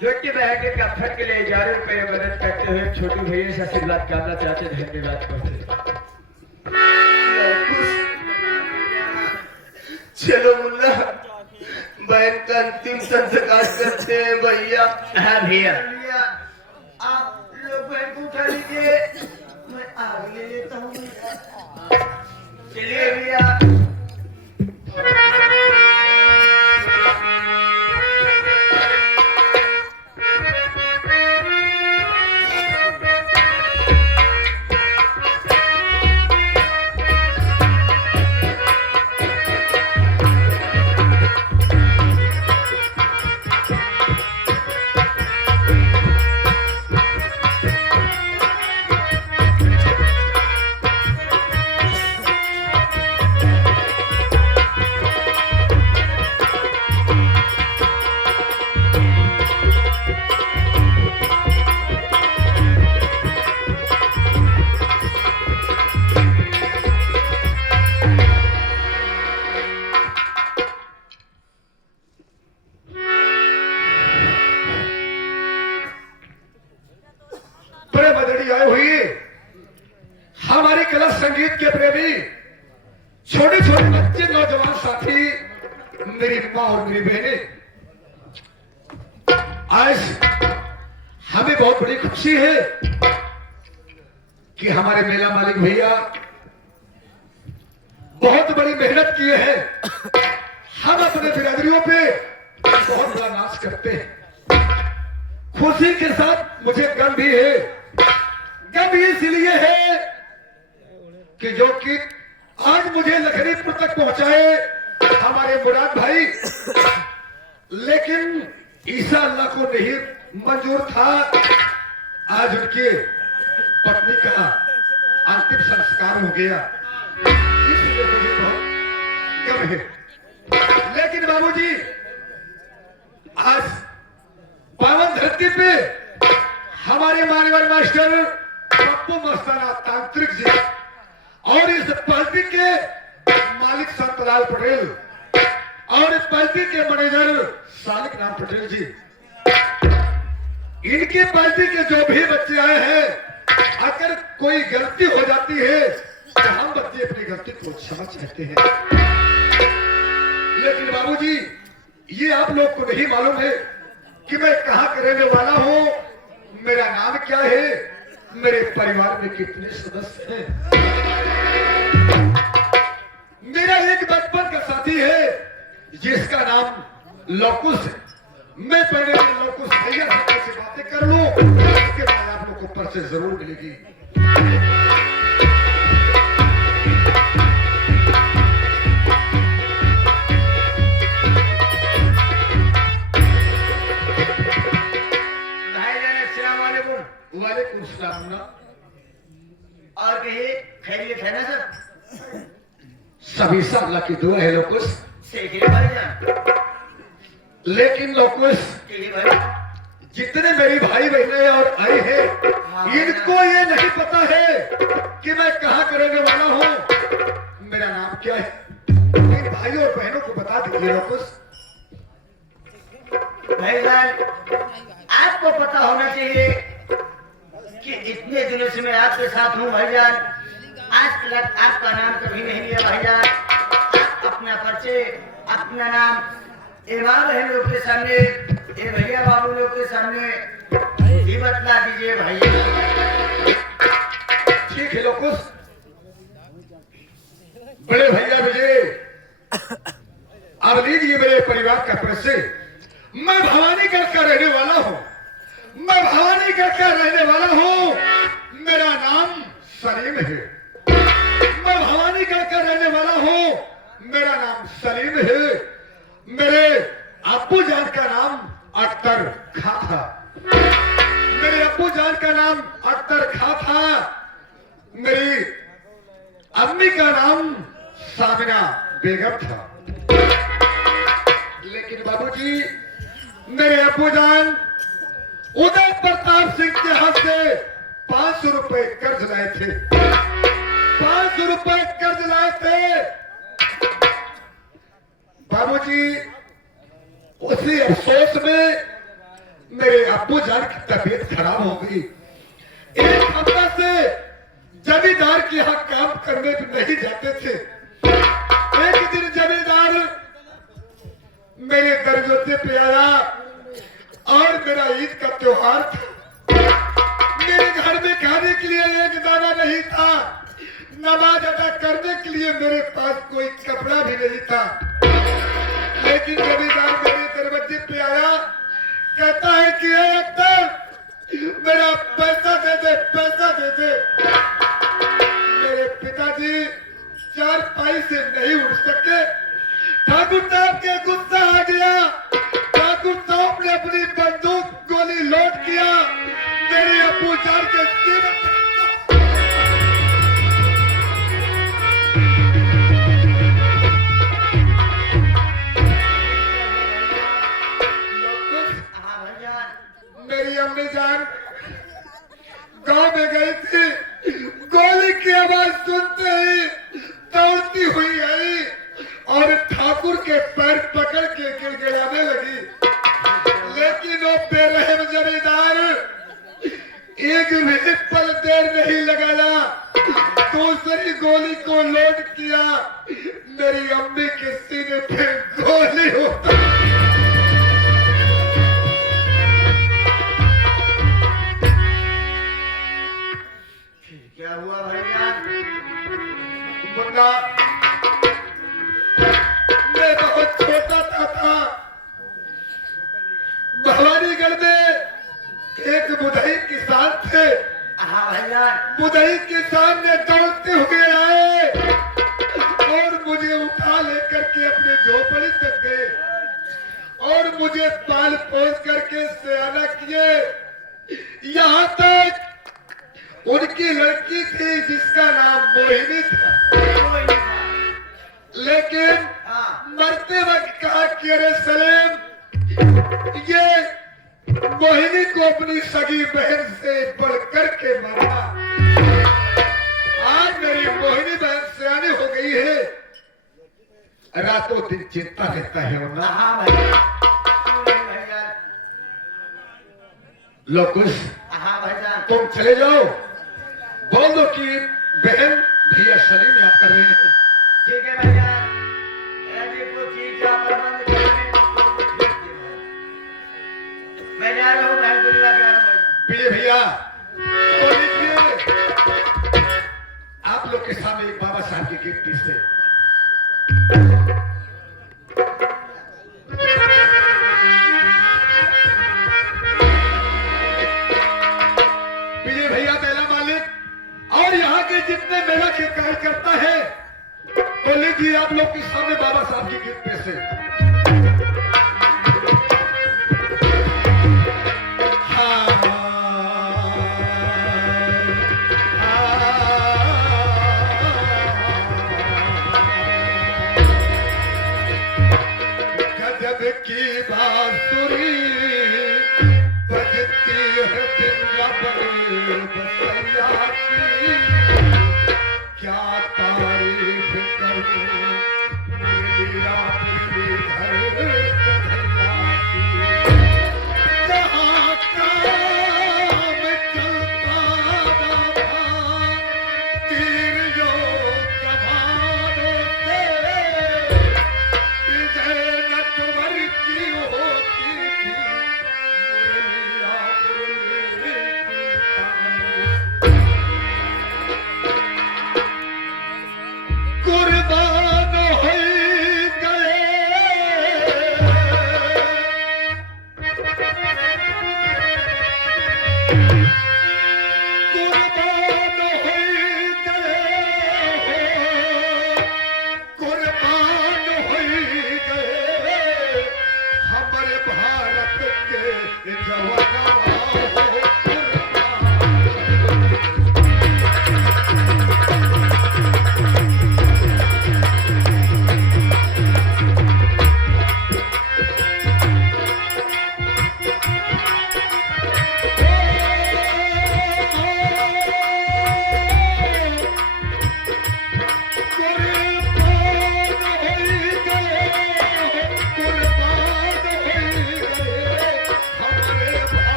जोटी बहन के कफन के लिए 1000 रुपये मदद करते हुए छोटू भैया से आशीर्वाद करना चाहते, धन्यवाद करते। चलो मुन्ना बहन का अंतिम संस्कार करते हैं भैया। हाँ भैया, आप लोग बहन को उठा लीजिए, मैं आग ले लेता हूँ। चलिए भैया। हमारे कला संगीत के प्रेमी छोटे छोटे बच्चे, नौजवान साथी, मेरी माँ और मेरी बहनें, आज हमें बहुत बड़ी खुशी है कि हमारे मेला मालिक भैया बहुत बड़ी मेहनत किए हैं। हम अपने बिरादरियों पे बहुत बड़ा नाच करते हैं। खुशी के साथ मुझे गर्व भी है। गर्व इसलिए है कि जो कि आज मुझे लखनपुर तक पहुंचाए हमारे मुराद भाई, लेकिन ईसा अल्लाह को नहीं मंजूर था। आज उनके पत्नी का अंतिम संस्कार हो गया, इसलिए मुझे बहुत कम है। लेकिन बाबूजी आज पावन धरती पे हमारे मान्यवर मास्टर पप्पू मस्ताना तांत्रिक जी और इस पार्टी के मालिक संतलाल पटेल और इस पार्टी के मैनेजर सालिक राम पटेल जी, इनकी पार्टी के जो भी बच्चे आए हैं, अगर कोई गलती हो जाती है तो हम बच्चे अपनी गलती को समझ सकते हैं। लेकिन बाबूजी ये आप लोग को नहीं मालूम है कि मैं कहां का रहने वाला हूं, मेरा नाम क्या है, मेरे परिवार में कितने सदस्य हैं। मेरा एक बचपन का साथी है जिसका नाम लोकुश है। मैं पहले लोकुश भैया से बातें कर लूं, उसके बाद आप लोग को परिचय जरूर मिलेगी। वालेकुम सलाम। और कहिए खैरियत है ना सर? सभी सब अल्लाह की दुआ है लोकुश। सीखिए भाईजान। लेकिन लोकुश कहिए भाई। जितने मेरी भाई बहनें और आई है, इनको ये नहीं पता है कि मैं कहाँ का रहने वाला हूँ, मेरा नाम क्या है। इन भाइयों और बहनों को बता दीजिए लोकुश। भाईजान आपको पता होना चाहिए कि इतने दिनों से मैं आपके साथ हूँ भाईजान। आज तक आपका नाम कभी नहीं लिया भाईजान। आप अपना परिचय, अपना नाम इमाम बहन लोग के सामने, ये भैया बाबू लोग के सामने ही बतला दीजिए भाई। ठीक है लोकुश। बड़े भैया विजय, अब लीजिए मेरे परिवार का परिचय। मैं भवानीगढ़ का रहने वाला हूँ, मैं भवानीगढ़ का रहने वाला हूँ। मेरा नाम सलीम है। मैं भवानीगढ़ का रहने वाला हूँ, मेरा नाम सलीम है। मेरे अब्बू जान का नाम अख्तर खां था। मेरे अब्बू जान का नाम अख्तर खां था। मेरी अम्मी का नाम सामिना बेगम था। लेकिन बाबूजी मेरे अब्बू जान उदय प्रताप सिंह के हाथ से 500 रुपए कर्ज लाए थे। 500 रुपए कर्ज लाए थे बाबूजी। उसी अफसोस में मेरे अब्बू जान की तबीयत खराब हो गई। एक हफ्ता से जमींदार के यहाँ काम करने नहीं जाते थे। एक दिन जमींदार मेरे दरवाजे पे आया और मेरा ईद का त्योहार था। मेरे घर में खाने के लिए एक दाना नहीं था, नमाज अदा करने के लिए मेरे पास कोई कपड़ा भी नहीं था। लेकिन जमींदार मेरे दरवाजे पे आया, कहता है कि अख्तर मेरा पैसा दे दे, पैसा दे दे। मेरे पिताजी चारपाई से नहीं उठ सके। ठाकुर साहब के गुस्सा आ गया। ठाकुर साहब ने अपनी बंदूक गोली लोड किया, मेरे अब्बू जान के सिर। मेरी अम्मी जान गांव में गई थी। गोली की आवाज सुनते ही दौड़ती हुई आई और ठाकुर के पैर पकड़ के गिड़गिड़ाने लगी। लेकिन वो बेरहम जमींदार एक भी पल देर नहीं लगाया, दूसरी गोली को लोड किया। मेरी अम्मी के सीने पे गोली होता। क्या हुआ भैया? मुन्ना मैं बहुत छोटा था। भवानीगढ़ में एक बुधई किसान थे। हाँ भैया। बुधई किसान ने दौड़ते हुए आए और मुझे उठा लेकर के अपने झोपड़ी तक गए और मुझे पाल पोस करके सयाना किए। यहाँ तक उनकी लड़की थी जिसका नाम मोहिनी था। लेकिन अपनी सगी बहन से बढ़कर के माना। आज मेरी मोहिनी बहन सियानी हो गई है, रातों दिन चिंता रहता है ना। हाँ भाईजान, लो कुछ हाँ भाईजान, तुम चले जाओ, बोल दो कि बहन भैया सलीम याद कर रहे हैं। ठीक है भाईजान। यदि कुछ चीज का प्रबंध करने मैं जा रहा हूँ, मैं दुनिया के रहा हूँ। प्रिय भैया तो लिखिए, आप लोग के सामने एक बाबा साहब की कीर्ति से प्रिय भैया मेला मालिक और यहाँ के जितने मेला के कार्यकर्ता है, तो लीजिए आप लोग के सामने बाबा साहब की कीर्ति से। गजब की बांसुरी बजती है दुनिया बड़े बसैया की, क्या तारीफ करूं मेरा घर कन्हैया की। जहाँ काम चलता रहा तीर यो कमानों से, विजय नटवर की होती थी मुरलिया मुरली की तानों। कुर्बान हो गए, कुर्बान हो गए हमारे भारत के जवान।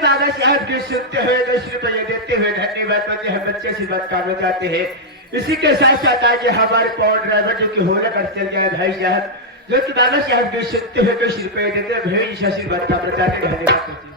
बाबा साहब की सुनते हुए 10 रुपये देते हुए धन्यवाद करते हैं, बच्चे से बात करना चाहते हैं। इसी के साथ साथ आज हमारे पावर ड्राइवर जो कि होने कर चल गया भाई साहब, जो कि बाबा साहब की सुनते हुए 10 रुपये देते हैं, भेड़ से आशीर्वाद करना चाहते हैं। धन्यवाद करते हैं।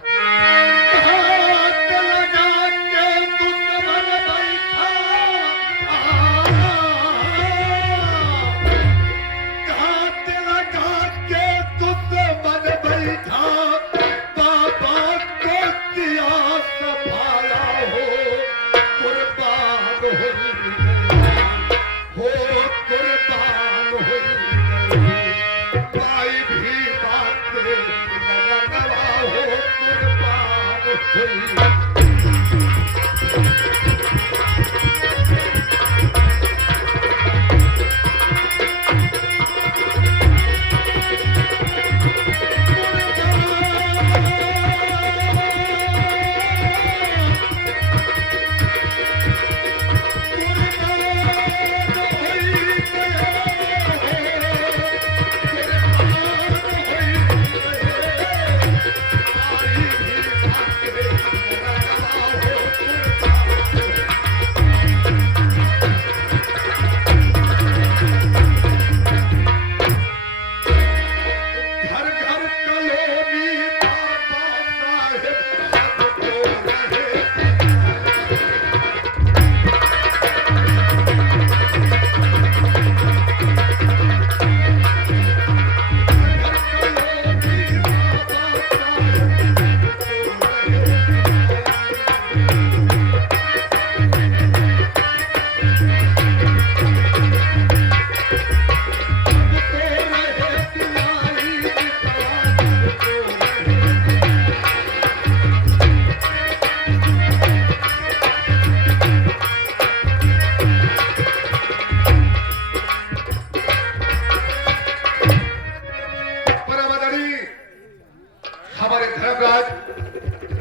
आज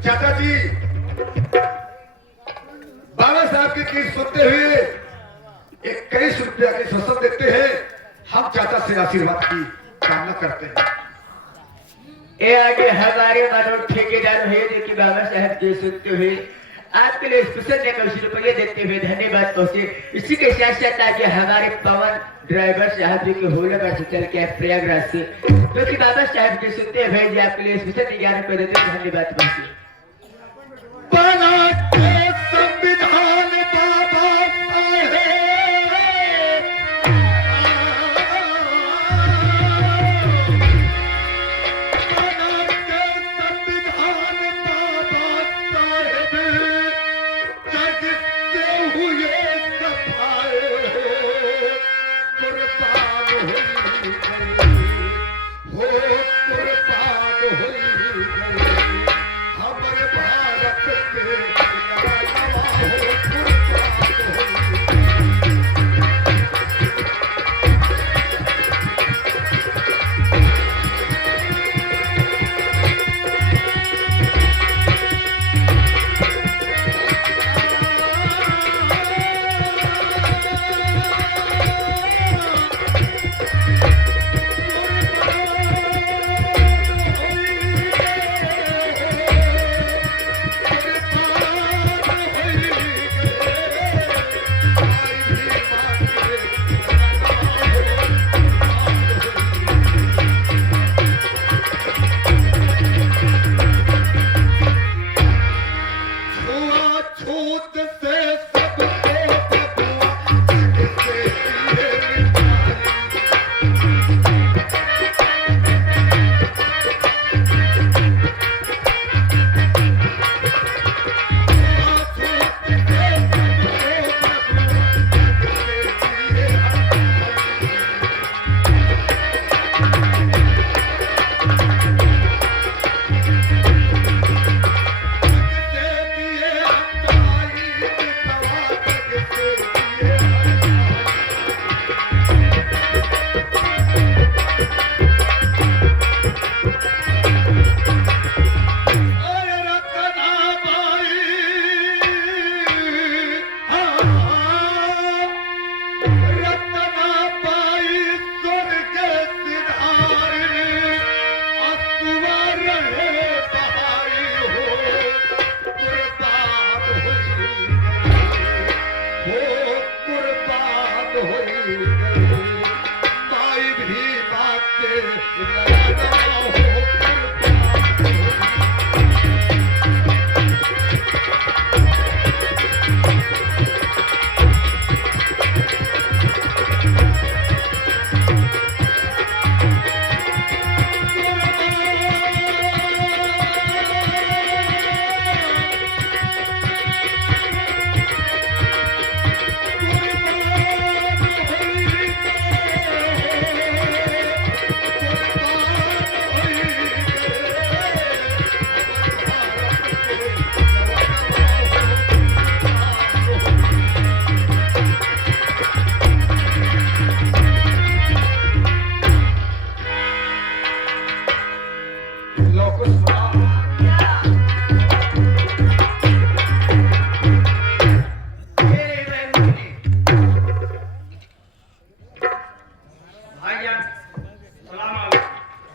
चाचा जी बाबा साहब की गीत सुनते हुए 21 रुपया की फसल देते हैं। हम चाचा से आशीर्वाद की कामना करते हैं। ये आगे हमारे मनोज ठेकेदार भैया जी की बाबा साहब जी सुनते हुए आपके लिए स्पेशल 21 रुपये देते हुए धन्यवाद पहुंचे। इसी के साथ साथ आज हमारे पवन ड्राइवर साहब जी के होलकर से चल के प्रयागराज से जो कि बाबा साहब जी सुनते हैं भैया जी आपके लिए स्पेशल 11 रुपये देते हुए धन्यवाद पहुंचे। बना के संविधान बाबा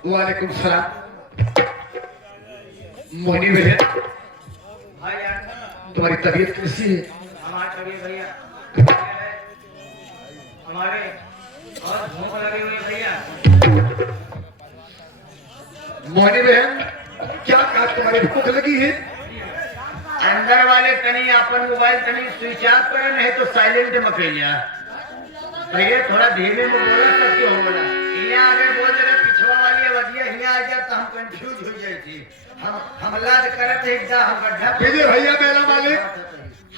वालेकुम सलाम। मोहिनी बहन तुम्हारी तबीयत कैसी है? हमारी तबीयत भैया हमारे और भूख लगी हुई भैया। मोहिनी बहन क्या कहा तुम्हारी भूख लगी है? अंदर वाले कहीं अपन मोबाइल कहीं स्विच ऑफ करे नहीं तो साइलेंट में कहिया भैया थोड़ा धीमे में बोला सब क्यों बोला यहाँ आगे बोल रहे पिछवा वाली वजिया यहाँ आ गया तो हम कंफ्यूज हो जाए थी हम हमला करते एकदम हम गड्ढा विजय भैया मेला मालिक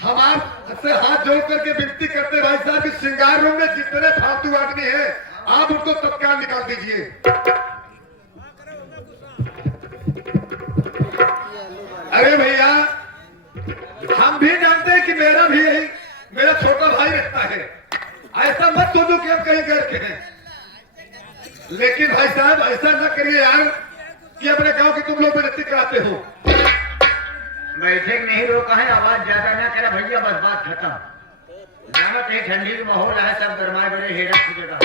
हम आपसे हाथ जोड़ करके विनती करते भाई साहब कि श्रृंगार रूम में जितने फालतू आदमी हैं आप उनको तत्काल निकाल दीजिए। अरे भैया हम भी जानते हैं कि मेरा भी यही मेरा छोटा भाई रहता है, ऐसा मत सोचो कि हम कहीं घर के हैं, लेकिन भाई साहब ऐसा न करिए यार, कि अपने गांव के तुम लोग नृत्य कराते हो? बैठे नहीं रोका है, आवाज ज्यादा ना करे भैया, बस बात खत्म। जाना कहीं ठंडी का माहौल है, सब गरमाए बड़े हेरा खुजेगा।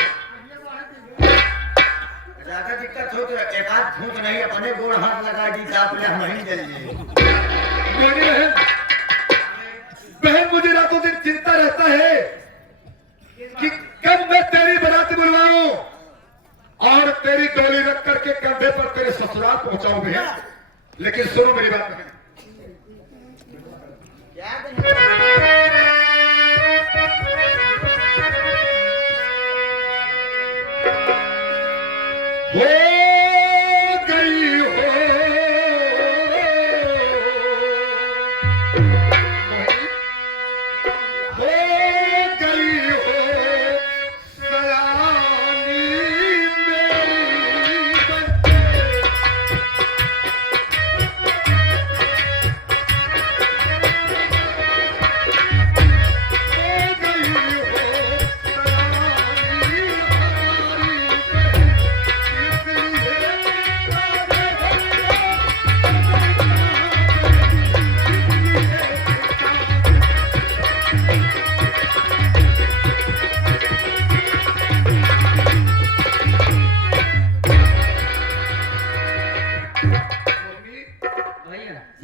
ज्यादा दिक्कत हो तो एक आध फूट नहीं, अपने गोड़ हाथ लगा दी आप ले वहीं चल जाए। बहन मुझे रातों दिन चिंता रहता है कि कब मैं तेरी बारात बुलवाऊं और तेरी डोली रख करके कंधे पर तेरे ससुराल पहुंचाऊं बहन। लेकिन सुनो मेरी बात बहन, हो गई हो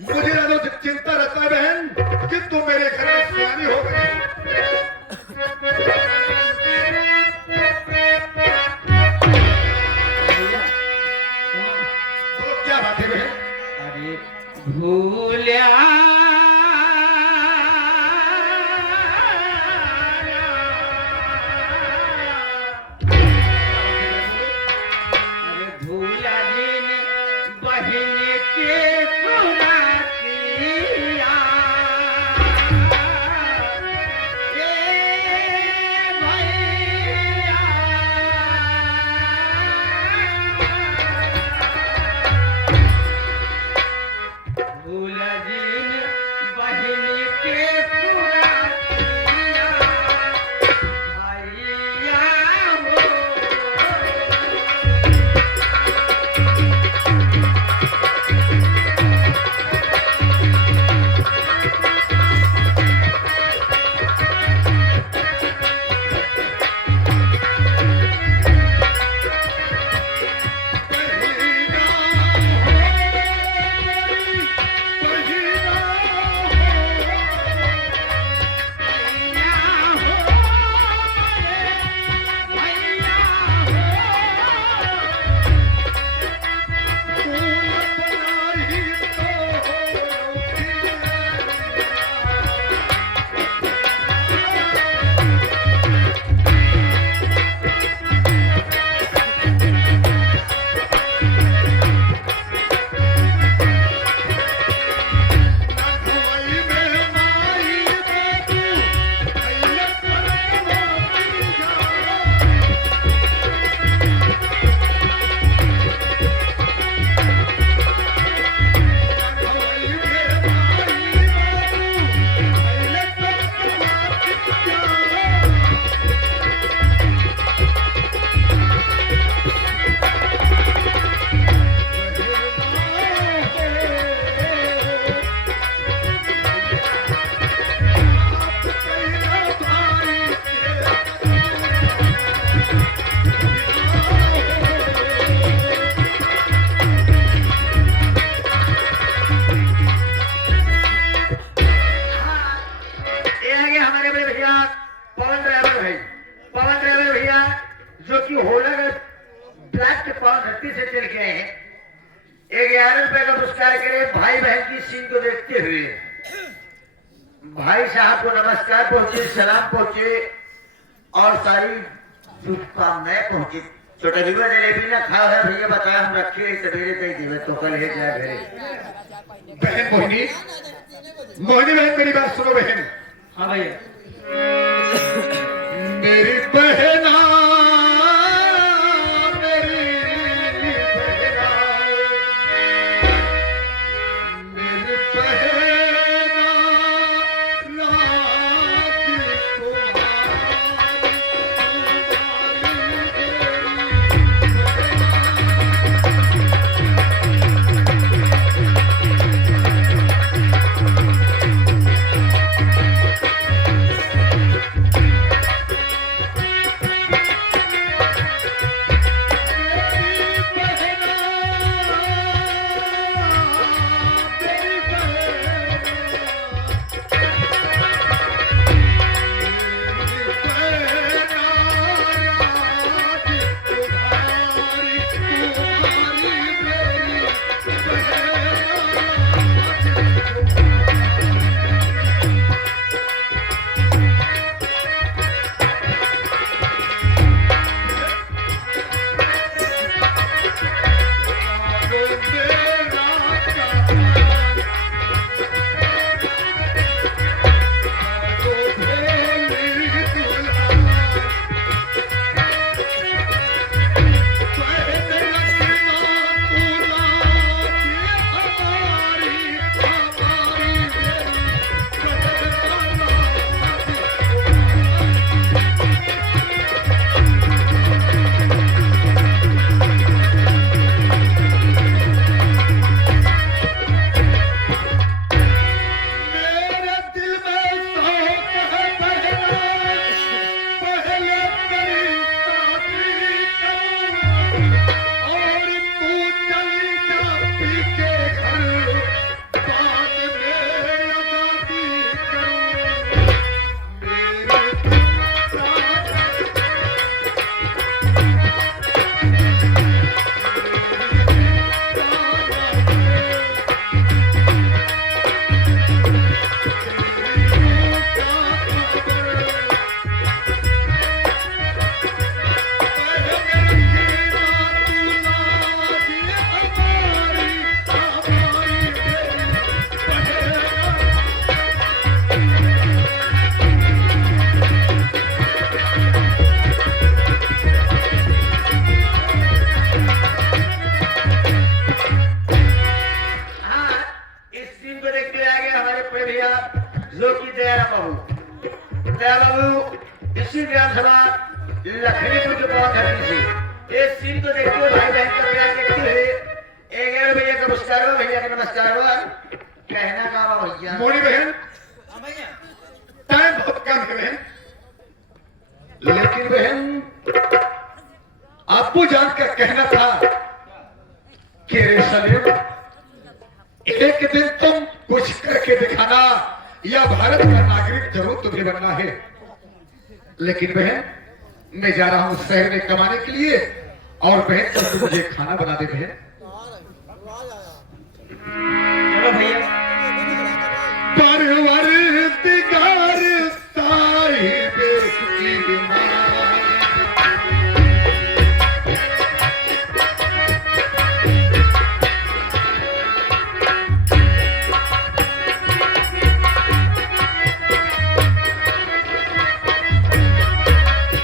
मुझे ना तो चिंता रहता है बहन कि तुम मेरे घर में सुहानी हो गई। बोलो क्या बात है बहन? अरे भूलिया अरे भूला दिन बहन के भाई साहब को नमस्कार पहुंचे, सलाम पहुंचे और सारी शुभकामनाएं पहुंची। छोटा जीवा जलेबी ना खाओ है भैया, बताया हम रखे सवेरे कई दिवे तो कल है जाए घरे। बहन मोहिनी, मोहिनी बहन मेरी बात सुनो बहन। हाँ भैया। मेरी बहना बाबू दया बाबू इसी ग्राम सभा लखनीपुर के बहुत धरती से इस सीन को देखते हुए भाई बहन का प्यार देखते हुए एक भैया का नमस्कार हुआ, भैया का नमस्कार हुआ। कहना का हुआ भैया मोनी बहन टाइम बहुत कम है बहन, लेकिन बहन आपको जानकर कहना था कि रेशम एक दिन तुम कुछ करके दिखाना या भारत का नागरिक जरूर तुम्हें बनना है। लेकिन बहन मैं जा रहा हूं शहर में कमाने के लिए, और बहन तुम मुझे खाना बना दे बहन।